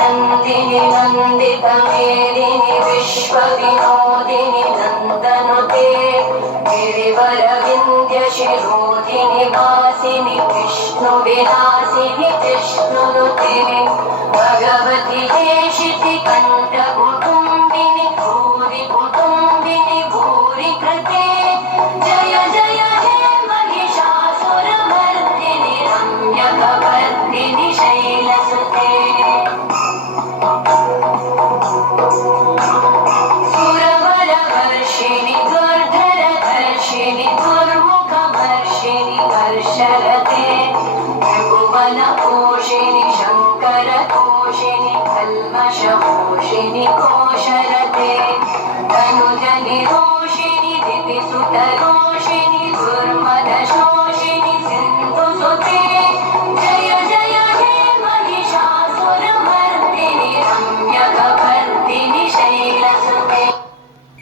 नंदिनी नंदितमेदिनी विश्वविनोदिनी नंदनुते गिरिवरविंध्यशिरोधिनि वासिनि विष्णुविलासिनि जिष्णुनुते भगवति हेशिति कंठकुटुंबिनि भूरि कुटुंबिनि भूरि कृते जय जय हे महिषासुरमर्दिनि रम्यकवर्दिनि शैलसुते सुरवरवर्षिणि दुर्धरधर्षिणि दुर्मुखवर्षिणि वर्षरते त्रिभुवनपोषिणि शङ्करतोषिणि कल्मषपोषिणि कोशरते तनुजनिरोषिणि दितिसुतरो